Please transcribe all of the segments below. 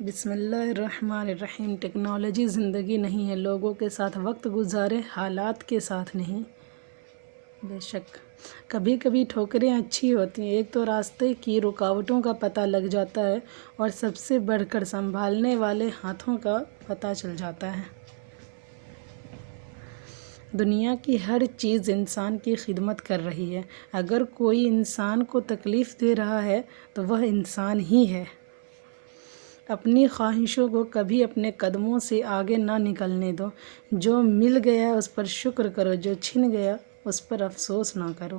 بسم اللہ الرحمن الرحیم۔ ٹیکنالوجی زندگی نہیں ہے، لوگوں کے ساتھ وقت گزارے، حالات کے ساتھ نہیں۔ بے شک کبھی کبھی ٹھوکریں اچھی ہوتی ہیں، ایک تو راستے کی رکاوٹوں کا پتہ لگ جاتا ہے اور سب سے بڑھ کر سنبھالنے والے ہاتھوں کا پتہ چل جاتا ہے۔ دنیا کی ہر چیز انسان کی خدمت کر رہی ہے۔ اگر کوئی انسان کو تکلیف دے رہا ہے تو وہ انسان ہی ہے۔ اپنی خواہشوں کو کبھی اپنے قدموں سے آگے نہ نکلنے دو۔ جو مل گیا اس پر شکر کرو، جو چھن گیا اس پر افسوس نہ کرو۔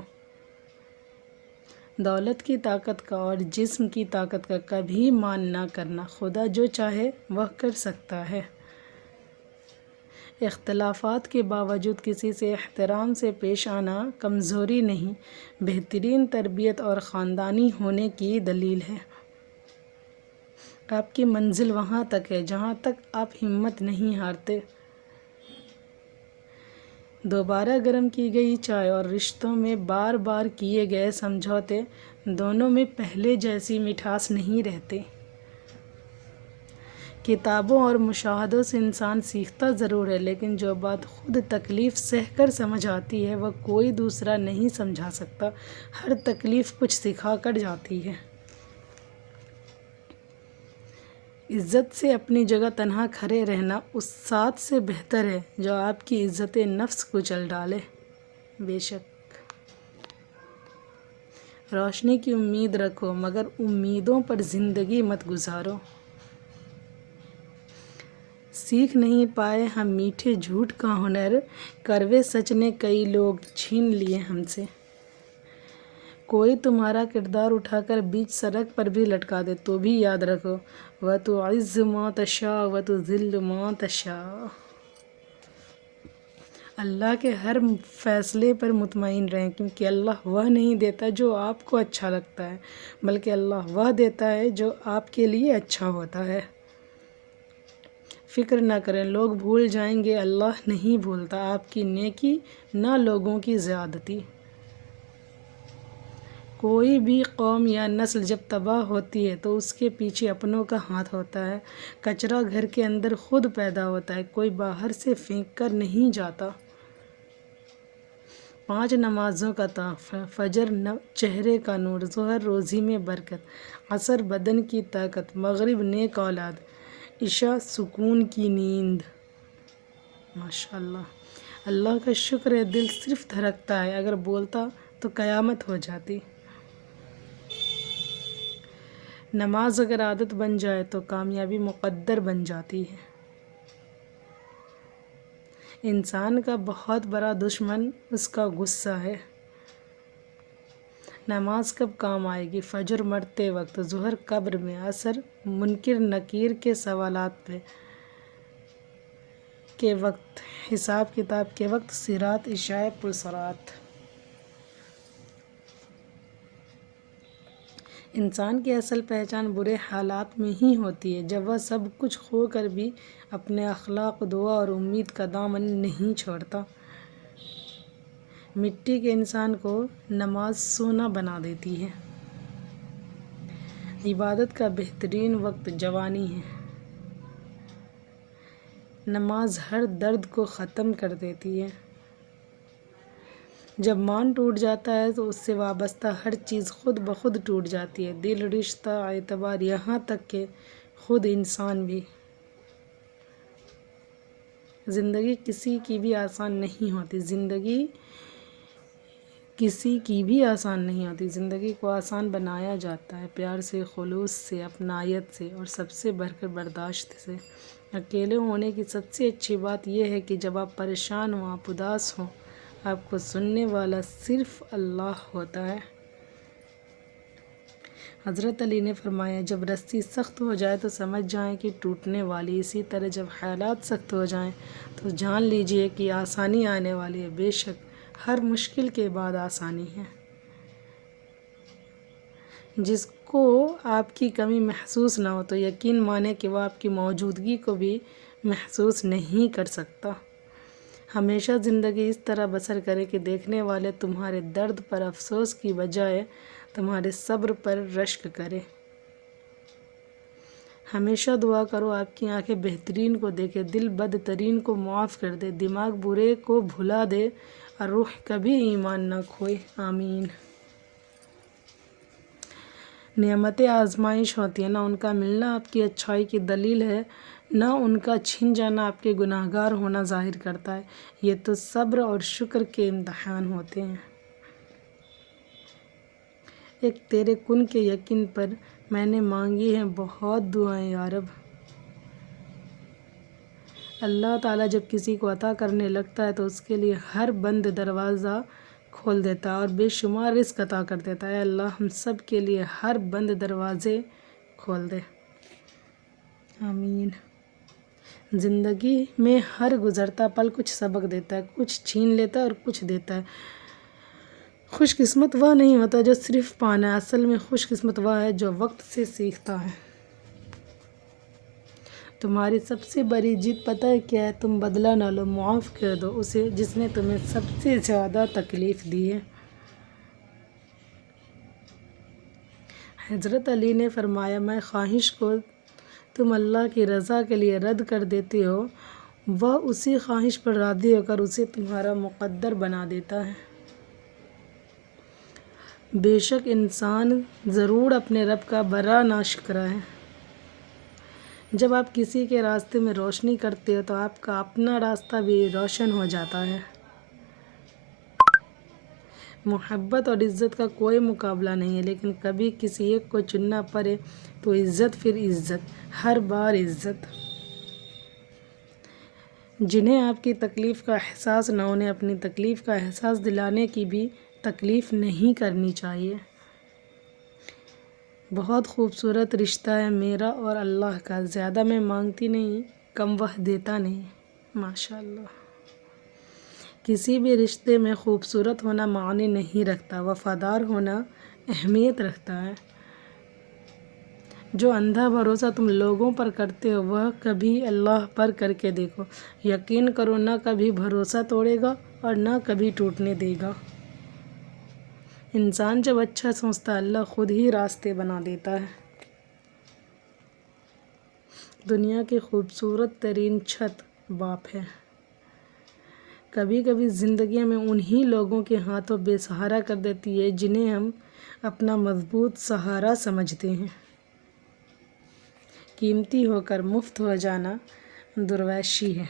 دولت کی طاقت کا اور جسم کی طاقت کا کبھی مان نہ کرنا، خدا جو چاہے وہ کر سکتا ہے۔ اختلافات کے باوجود کسی سے احترام سے پیش آنا کمزوری نہیں، بہترین تربیت اور خاندانی ہونے کی دلیل ہے۔ آپ کی منزل وہاں تک ہے جہاں تک آپ ہمت نہیں ہارتے۔ دوبارہ گرم کی گئی چائے اور رشتوں میں بار بار کیے گئے سمجھوتے دونوں میں پہلے جیسی مٹھاس نہیں رہتی۔ کتابوں اور مشاہدوں سے انسان سیکھتا ضرور ہے، لیکن جو بات خود تکلیف سہ کر سمجھ آتی ہے وہ کوئی دوسرا نہیں سمجھا سکتا۔ ہر تکلیف کچھ سکھا کر جاتی ہے۔ عزت سے اپنی جگہ تنہا کھڑے رہنا اس ساتھ سے بہتر ہے جو آپ کی عزت نفس کچل ڈالے۔ بے شک روشنی کی امید رکھو، مگر امیدوں پر زندگی مت گزارو۔ سیکھ نہیں پائے ہم میٹھے جھوٹ کا ہنر، کڑوے سچ نے کئی لوگ چھین لیے ہم سے۔ کوئی تمہارا کردار اٹھا کر بیچ سڑک پر بھی لٹکا دے تو بھی یاد رکھو، وَتُعِزُّ مَن تَشَاءُ وَتُذِلُّ مَن تَشَاءُ۔ اللہ کے ہر فیصلے پر مطمئن رہیں، کیونکہ اللہ وہ نہیں دیتا جو آپ کو اچھا لگتا ہے، بلکہ اللہ وہ دیتا ہے جو آپ کے لیے اچھا ہوتا ہے۔ فکر نہ کریں، لوگ بھول جائیں گے، اللہ نہیں بھولتا آپ کی نیکی نہ لوگوں کی زیادتی۔ کوئی بھی قوم یا نسل جب تباہ ہوتی ہے تو اس کے پیچھے اپنوں کا ہاتھ ہوتا ہے۔ کچرا گھر کے اندر خود پیدا ہوتا ہے، کوئی باہر سے پھینک کر نہیں جاتا۔ 5 نمازوں کا تحفہ: فجر چہرے کا نور، ظہر روزی میں برکت، عصر بدن کی طاقت، مغرب نیک اولاد، عشاء سکون کی نیند۔ ماشاءاللہ، اللہ کا شکر ہے دل صرف دھڑکتا ہے، اگر بولتا تو قیامت ہو جاتی۔ نماز اگر عادت بن جائے تو کامیابی مقدر بن جاتی ہے۔ انسان کا بہت بڑا دشمن اس کا غصہ ہے۔ نماز کب کام آئے گی؟ فجر مرتے وقت، ظہر قبر میں، عصر منکر نکیر کے سوالات کے وقت، حساب کتاب کے وقت، صراط، عشاء پرصراط۔ انسان کی اصل پہچان برے حالات میں ہی ہوتی ہے، جب وہ سب کچھ کھو کر بھی اپنے اخلاق، دعا اور امید کا دامن نہیں چھوڑتا۔ مٹی کے انسان کو نماز سونا بنا دیتی ہے۔ عبادت کا بہترین وقت جوانی ہے۔ نماز ہر درد کو ختم کر دیتی ہے۔ جب مان ٹوٹ جاتا ہے تو اس سے وابستہ ہر چیز خود بخود ٹوٹ جاتی ہے، دل، رشتہ، اعتبار، یہاں تک کہ خود انسان بھی۔ زندگی کسی کی بھی آسان نہیں ہوتی، زندگی کو آسان بنایا جاتا ہے پیار سے، خلوص سے، اپنائیت سے اور سب سے بڑھ کر برداشت سے۔ اکیلے ہونے کی سب سے اچھی بات یہ ہے کہ جب آپ پریشان ہوں، آپ اداس ہوں، آپ کو سننے والا صرف اللہ ہوتا ہے۔ حضرت علی نے فرمایا، جب رسی سخت ہو جائے تو سمجھ جائیں کہ ٹوٹنے والی، اسی طرح جب حالات سخت ہو جائیں تو جان لیجئے کہ آسانی آنے والی ہے۔ بے شک ہر مشکل کے بعد آسانی ہے۔ جس کو آپ کی کمی محسوس نہ ہو تو یقین مانے کہ وہ آپ کی موجودگی کو بھی محسوس نہیں کر سکتا۔ ہمیشہ زندگی اس طرح بسر کرے کہ دیکھنے والے تمہارے درد پر افسوس کی بجائے تمہارے صبر پر رشک کرے۔ ہمیشہ دعا کرو آپ کی آنکھیں بہترین کو دیکھے، دل بدترین کو معاف کر دے، دماغ برے کو بھلا دے اور روح کبھی ایمان نہ کھوئے، آمین۔ نعمتیں آزمائش ہوتی ہیں، نہ ان کا ملنا آپ کی اچھائی کی دلیل ہے، نہ ان کا چھن جانا آپ کے گناہ گار ہونا ظاہر کرتا ہے، یہ تو صبر اور شکر کے امتحان ہوتے ہیں۔ ایک تیرے کن کے یقین پر میں نے مانگی ہیں بہت دعائیں یا رب۔ اللہ تعالیٰ جب کسی کو عطا کرنے لگتا ہے تو اس کے لیے ہر بند دروازہ کھول دیتا ہے اور بے شمار رزق عطا کر دیتا ہے۔ اللہ ہم سب کے لیے ہر بند دروازے کھول دے، آمین۔ زندگی میں ہر گزرتا پل کچھ سبق دیتا ہے، کچھ چھین لیتا ہے اور کچھ دیتا ہے۔ خوش قسمت وہ نہیں ہوتا جو صرف پانا ہے، اصل میں خوش قسمت وہ ہے جو وقت سے سیکھتا ہے۔ تمہاری سب سے بڑی جیت پتہ ہے کیا ہے؟ تم بدلہ نہ لو، معاف کر دو اسے جس نے تمہیں سب سے زیادہ تکلیف دی ہے۔ حضرت علی نے فرمایا، میں خواہش کو تم اللہ کی رضا کے لیے رد کر دیتے ہو، وہ اسی خواہش پر راضی ہو کر اسے تمہارا مقدر بنا دیتا ہے۔ بے شک انسان ضرور اپنے رب کا بڑا ناشکرا ہے۔ جب آپ کسی کے راستے میں روشنی کرتے ہو تو آپ کا اپنا راستہ بھی روشن ہو جاتا ہے۔ محبت اور عزت کا کوئی مقابلہ نہیں ہے، لیکن کبھی کسی ایک کو چننا پڑے تو عزت، پھر عزت، ہر بار عزت۔ جنہیں آپ کی تکلیف کا احساس نہ ہو، انہیں اپنی تکلیف کا احساس دلانے کی بھی تکلیف نہیں کرنی چاہیے۔ بہت خوبصورت رشتہ ہے میرا اور اللہ کا، زیادہ میں مانگتی نہیں، کم وہ دیتا نہیں، ماشاءاللہ۔ کسی بھی رشتے میں خوبصورت ہونا معنی نہیں رکھتا، وفادار ہونا اہمیت رکھتا ہے۔ جو اندھا بھروسہ تم لوگوں پر کرتے ہو وہ کبھی اللہ پر کر کے دیکھو، یقین کرو نہ کبھی بھروسہ توڑے گا اور نہ کبھی ٹوٹنے دے گا۔ انسان جب اچھا سوچتا ہے اللہ خود ہی راستے بنا دیتا ہے۔ دنیا کی خوبصورت ترین چھت باپ ہے۔ کبھی کبھی زندگی میں انہی لوگوں کے ہاتھوں بے سہارا کر دیتی ہے جنہیں ہم اپنا مضبوط سہارا سمجھتے ہیں۔ قیمتی ہو کر مفت ہو جانا درویشی ہے۔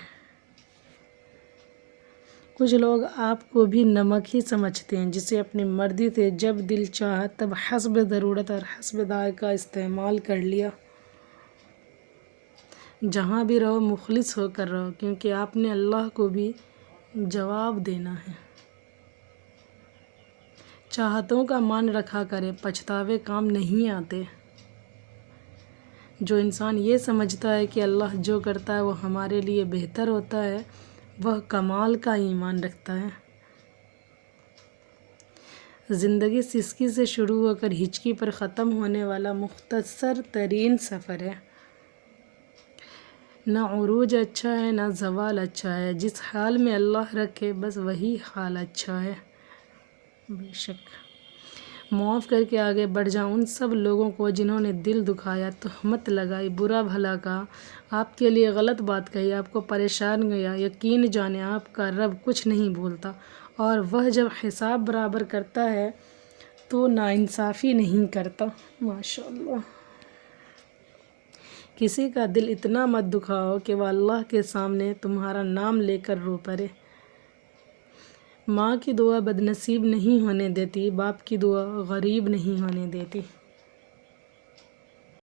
کچھ لوگ آپ کو بھی نمک ہی سمجھتے ہیں جسے اپنی مرضی سے جب دل چاہا تب حسب ضرورت اور حسب ذائقہ استعمال کر لیا۔ جہاں بھی رہو مخلص ہو کر رہو، کیونکہ آپ نے اللہ کو بھی جواب دینا ہے۔ چاہتوں کا مان رکھا کرے، پچھتاوے کام نہیں آتے۔ جو انسان یہ سمجھتا ہے کہ اللہ جو کرتا ہے وہ ہمارے لیے بہتر ہوتا ہے، وہ کمال کا ایمان رکھتا ہے۔ زندگی سسکی سے شروع ہو کر ہچکی پر ختم ہونے والا مختصر ترین سفر ہے۔ نہ عروج اچھا ہے نہ زوال اچھا ہے، جس حال میں اللہ رکھے بس وہی حال اچھا ہے۔ بے شک معاف کر کے آگے بڑھ جاؤ ان سب لوگوں کو جنہوں نے دل دکھایا، تہمت لگائی، برا بھلا کہا، آپ کے لیے غلط بات کہی، آپ کو پریشان کیا۔ یقین جانیں آپ کا رب کچھ نہیں بھولتا، اور وہ جب حساب برابر کرتا ہے تو ناانصافی نہیں کرتا، ماشاءاللہ۔ کسی کا دل اتنا مت دکھاؤ کہ وہ اللہ کے سامنے تمہارا نام لے کر رو پڑے۔ ماں کی دعا بدنصیب نہیں ہونے دیتی، باپ کی دعا غریب نہیں ہونے دیتی۔